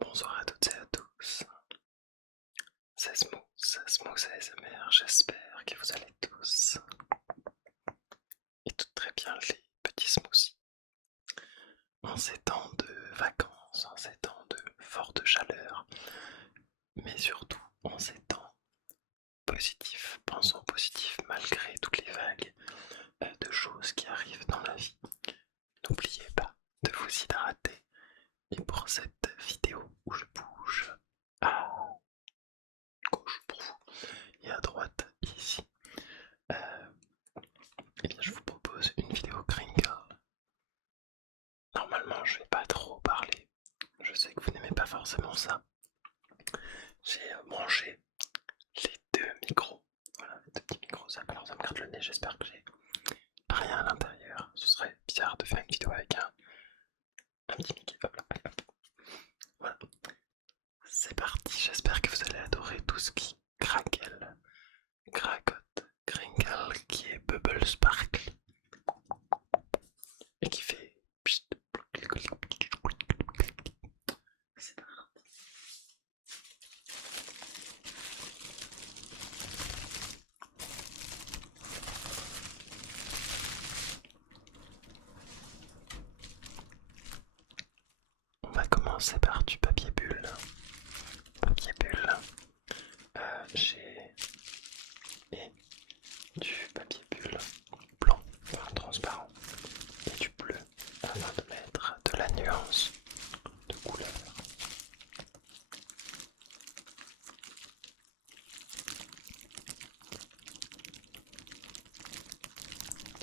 Bonsoir à toutes et à tous, c'est Smooth ASMR, j'espère que vous allez tous et toutes très bien les petits smoothies. En ces temps de vacances, en ces temps de forte chaleur, mais surtout en ces temps positifs, pensons positif malgré toutes les vagues de choses qui arrivent dans la vie. N'oubliez pas de vous hydrater et pour cette vidéo où je bouge à gauche pour vous et à droite ici, eh bien je vous propose une vidéo Kringle. Normalement je vais pas trop parler, je sais que vous n'aimez pas forcément ça. J'ai branché les deux micros, voilà les deux petits micros, alors ça me gratte le nez, j'espère que j'ai rien à l'intérieur. Ce serait bizarre de faire une vidéo avec un petit micro, hop là, hop. Voilà, c'est parti, j'espère que vous allez adorer tout ce qui craquelle, cracote, Kringle qui est Bubble Sparkle et qui fait pchit. C'est parti. On va commencer par du papier bulle. Papier bulle. J'ai et du papier bulle blanc, enfin transparent, et du bleu afin de mettre de la nuance de couleur.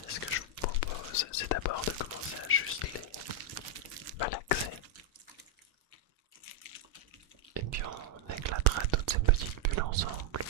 Et ce que je vous propose, c'est d'abord de commencer à juste les malaxer. Et puis on éclatera toutes ces petites bulles ensemble.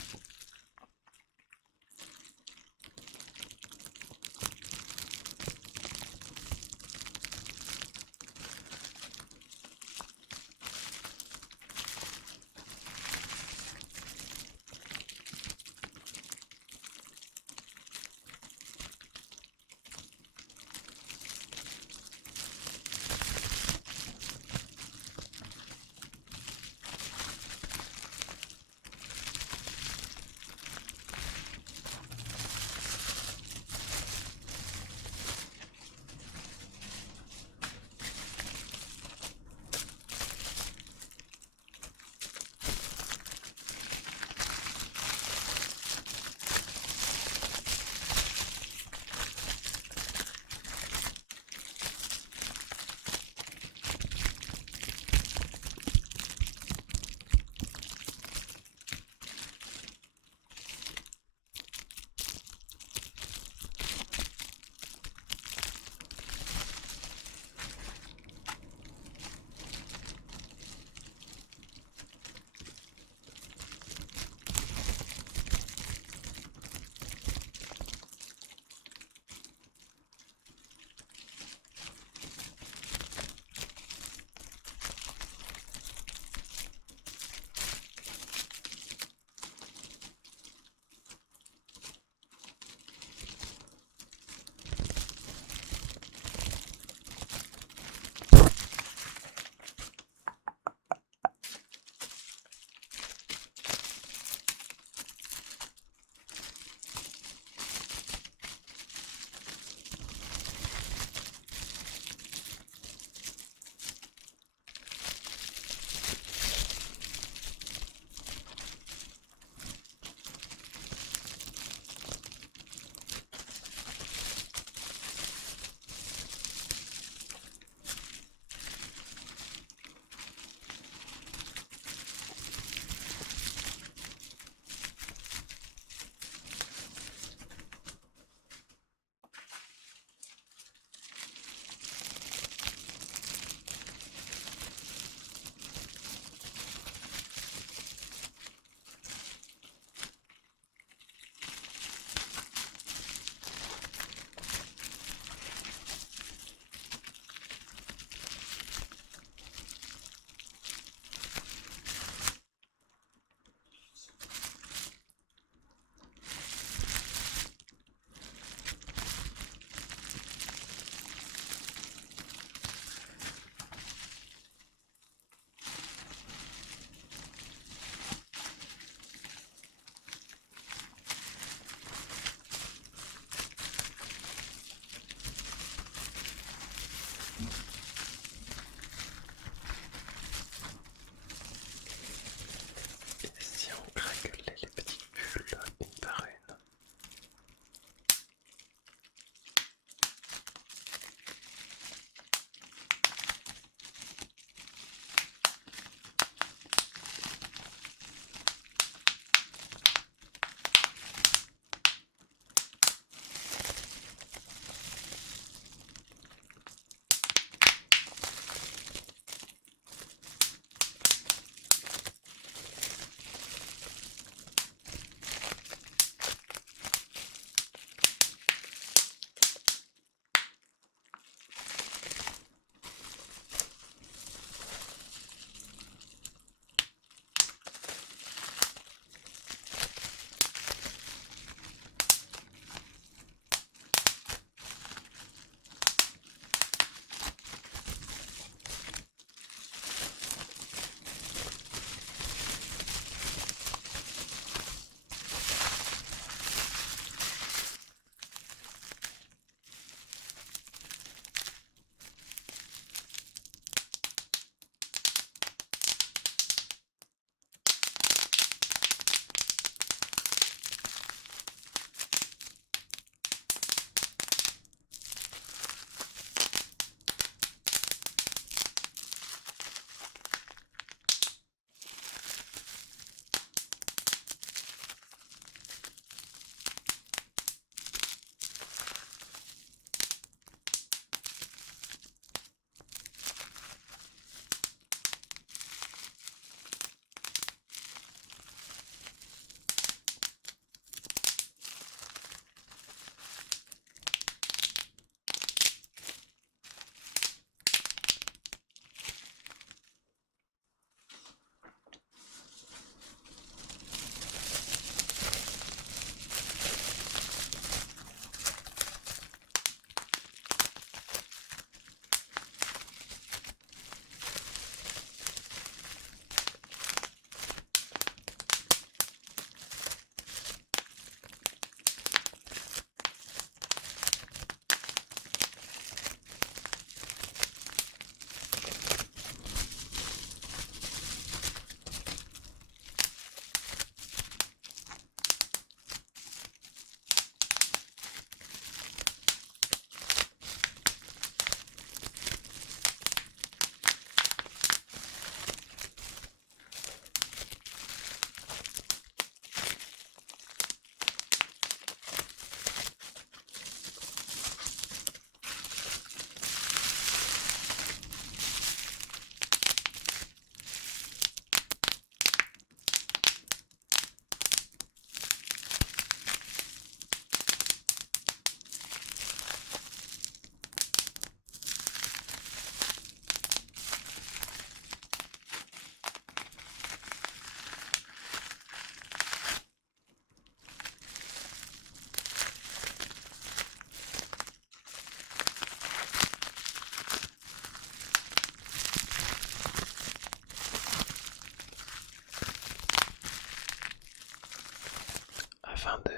afin de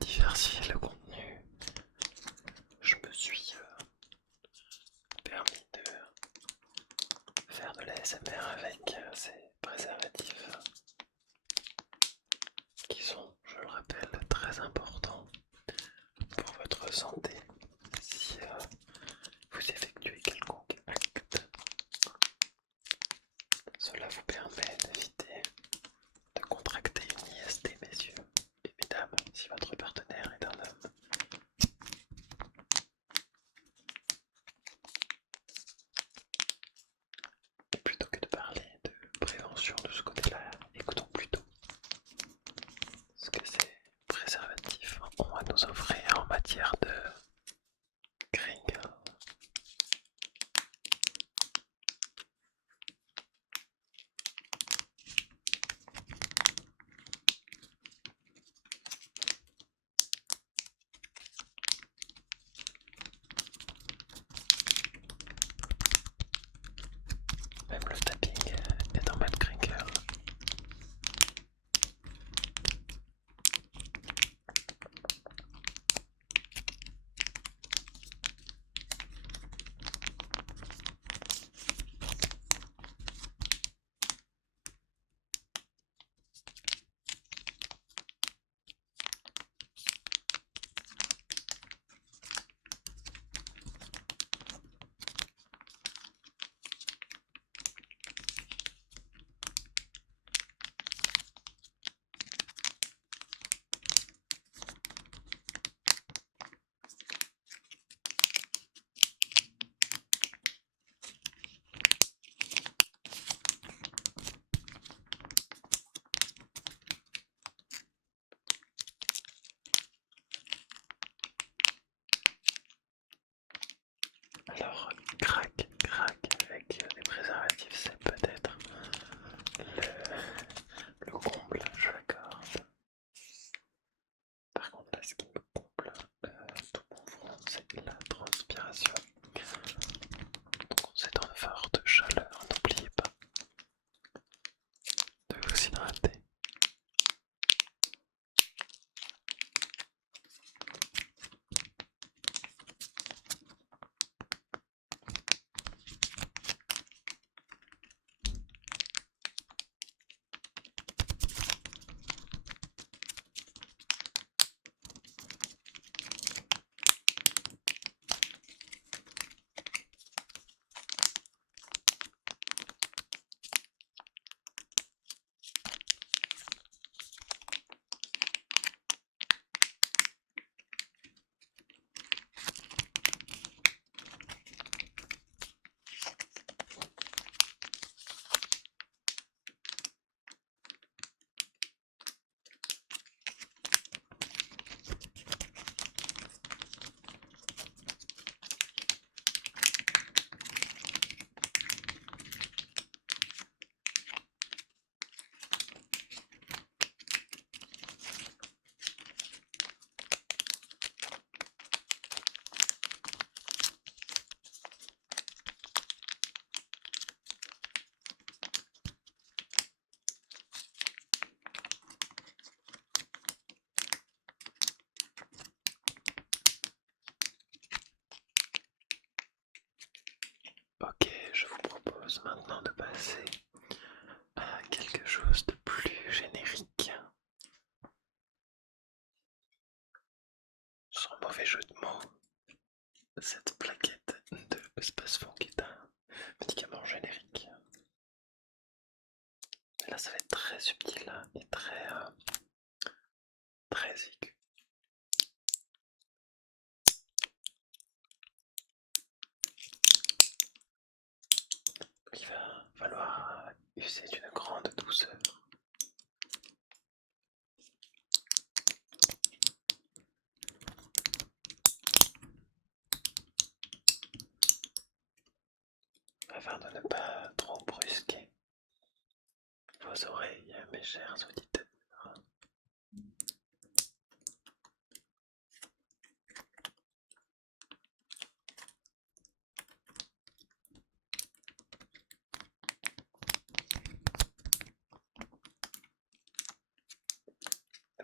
diversifier le contenu, je me suis permis de faire de l'ASMR avec ces préservatifs qui sont, je le rappelle, très importants pour votre santé si vous effectuez quelconque acte. Cela vous permet d'éviter de contracter une IST, messieurs et mesdames, si votre partenaire est un homme. Et plutôt que de parler de prévention de ce côté-là, écoutons plutôt ce que ces préservatifs ont à nous offrir en matière de Kringle. Même le tapping est en mode Kringle. Alors, crac avec des préservatifs, c'est peut-être le comble, je l'accorde. Par contre, là, ce qui me comble tout mon front, c'est la transpiration. Donc, c'est en forte chaleur, n'oubliez pas de vous hydrater. Ok, je vous propose maintenant de passer à quelque chose de plus générique. Sans mauvais jeu de mots, cette plaquette de Spasfunk est un médicament générique. Là, ça va être très subtil et très aigu. Il va falloir user d'une grande douceur. Afin de ne pas trop brusquer vos oreilles, mes chers auditeurs.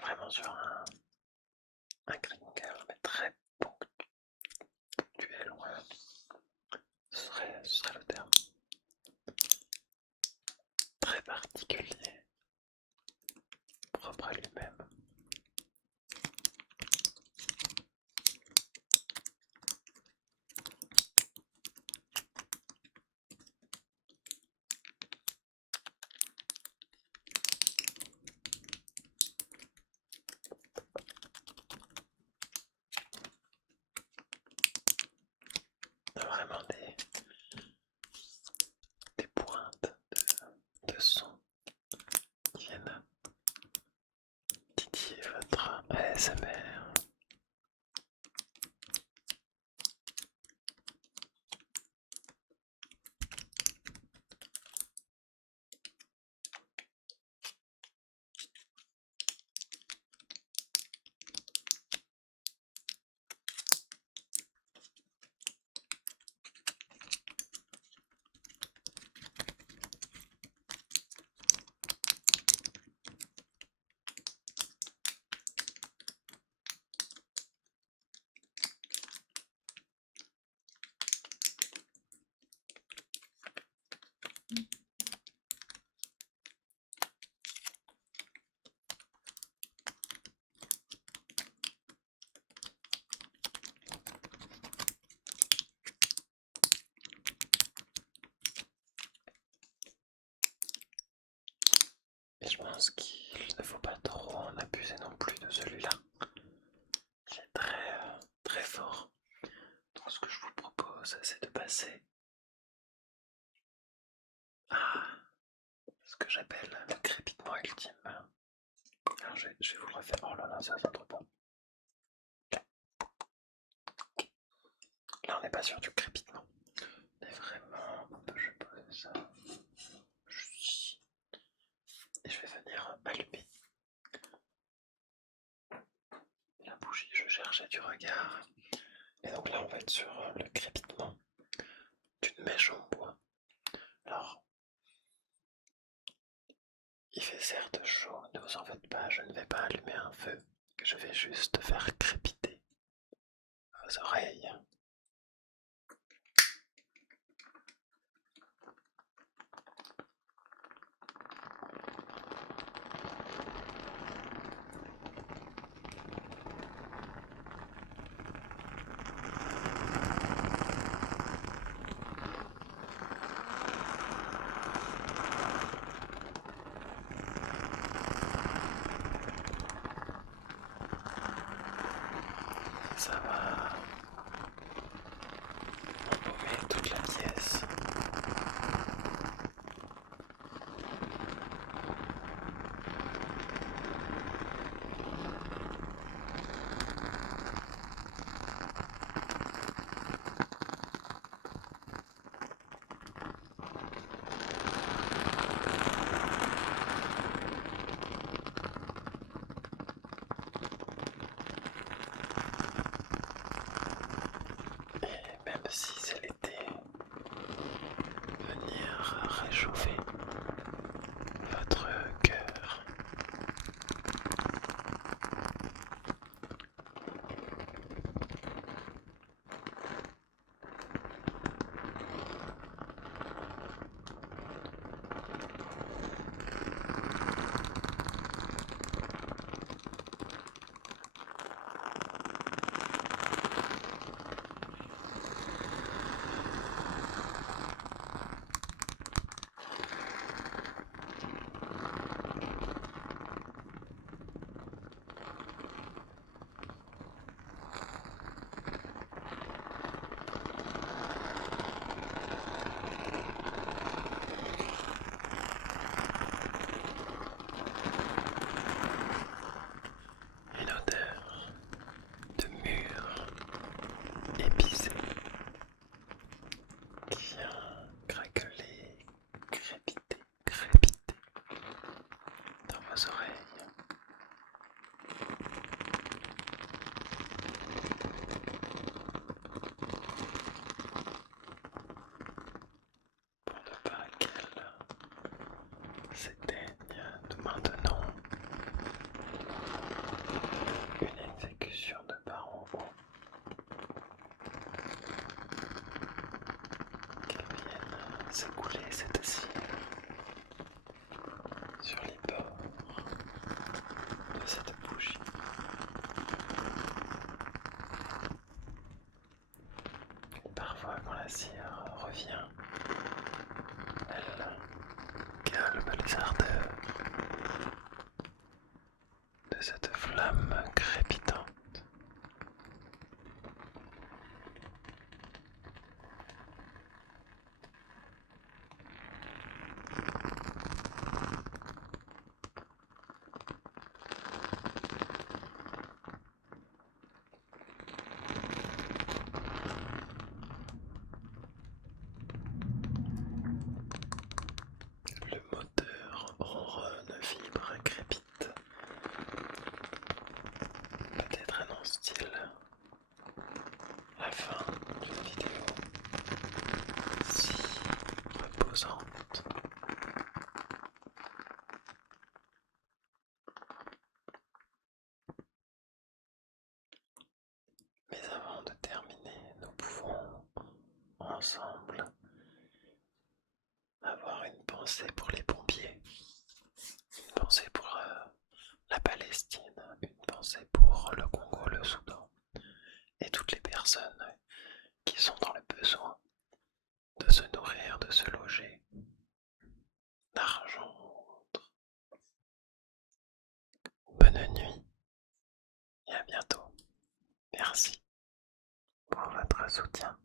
Vraiment, bien sûr un crinkle, mais très ponctuel, ouais. Ce serait le terme. Très particulier, propre à lui-même. Vraiment des pointes de son qui viennent titiller votre ASMR. Et je pense qu'il ne faut pas trop en abuser non plus de celui-là. Il est très fort. Donc ce que je vous propose, c'est de passer à ce que j'appelle le crépitement ultime. Alors je vais vous le refaire. Oh là là, ça sent trop bon. Là on n'est pas sur du crépitement. On est vraiment... Je pose ça juste ici. Et je vais venir allumer la bougie. Je cherchais du regard. Et donc là on va être sur le crépitement d'une mèche en bois. Alors, il fait certes chaud, ne vous en faites pas, je ne vais pas allumer un feu, je vais juste faire crépiter vos oreilles. Ça va embaumer toute la pièce. Et même si c'est l'été, venir réchauffer votre cœur. Une odeur de mûr épicé qui vient craqueler, crépiter dans vos oreilles. Pour ne pas qu'elle s'éteigne, nous maintenant rouler cette cire sur les bords de cette bougie. Et parfois, quand la cire revient, elle calme les ardeurs de cette flamme crépitante. Le moteur ronronne, vibre, crépite. Peut-être annonce-t-il la fin d'une vidéo si reposante. Mais avant de terminer, nous pouvons ensemble avoir une pensée pour les pompiers, une pensée pour la Palestine, une pensée pour le Congo, le Soudan et toutes les personnes qui sont dans le besoin de se nourrir, de se loger, d'argent ou autre. Bonne nuit et à bientôt. Merci pour votre soutien.